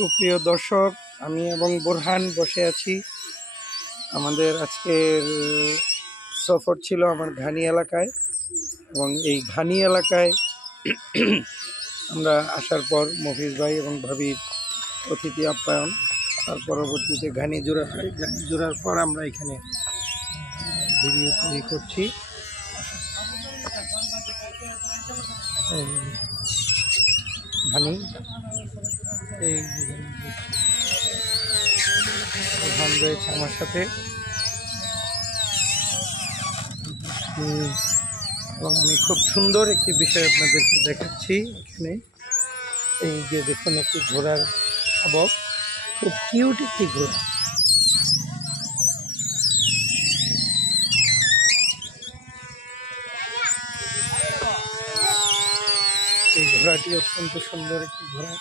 সুপ্রিয় দর্শক, আমি এবং বোরহান বসে আছি। আমাদের আজকের সফর ছিল আমার ঘানি এলাকায়, এবং এই ঘানি এলাকায় আমরা আসার পর মফিজ ভাই এবং ভাবির অতিথি আপ্যায়ন, তার পরবর্তীতে ঘানি জোড়া হয়। ঘানি জোড়ার পর আমরা এখানে ভিডিও তৈরি করছি। ঘানি এই বোরহান রয়েছে আমার সাথে, এবং আমি খুব সুন্দর একটি বিষয় আপনাদেরকে দেখাচ্ছি। এখানে এই যে দেখুন, একটি ঘোড়ার শাবক, খুব কিউট একটি ঘোড়া। এই ঘোড়াটি অত্যন্ত সুন্দর একটি ঘোড়া।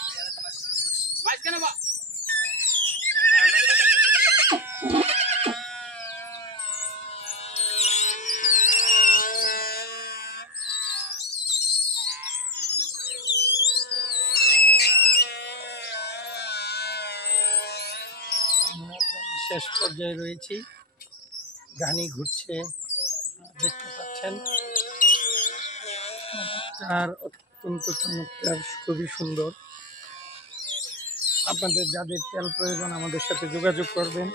শেষ পর্যায়ে রয়েছি, ঘানি ঘুরছে, দেখতে পাচ্ছেন। চমৎকার, অত্যন্ত চমৎকার, খুবই সুন্দর। আপনাদের যাদের তেল প্রয়োজন আমাদের সাথে যোগাযোগ করবেন।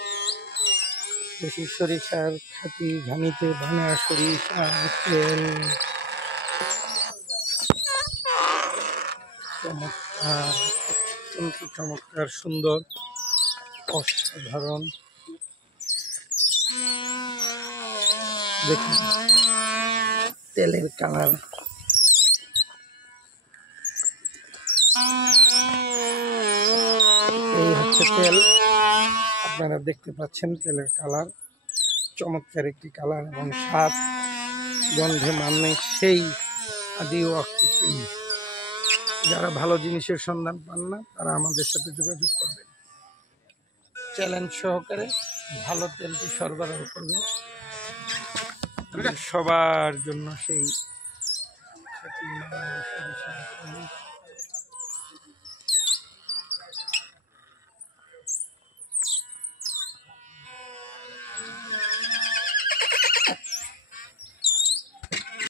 দেশি সরিষার খাঁটি ঘানিতে বানা সরিষার তেল, চমৎকার, অত্যন্ত চমৎকার, সুন্দর, অসাধারণ। দেখুন তেলের কালার, এই হচ্ছে তেল। আপনারা দেখতে পাচ্ছেন তেলের কালার, চমৎকার একটি কালার, এবং স্বাদ গন্ধে মানে সেই আদি ও অকৃত্রিম। যারা ভালো জিনিসের সন্ধান পান না, তারা আমাদের সাথে যোগাযোগ করবেন। চ্যালেঞ্জ সহকারে ভালো তেলটি সরবরাহ করবে সবার জন্য। সেই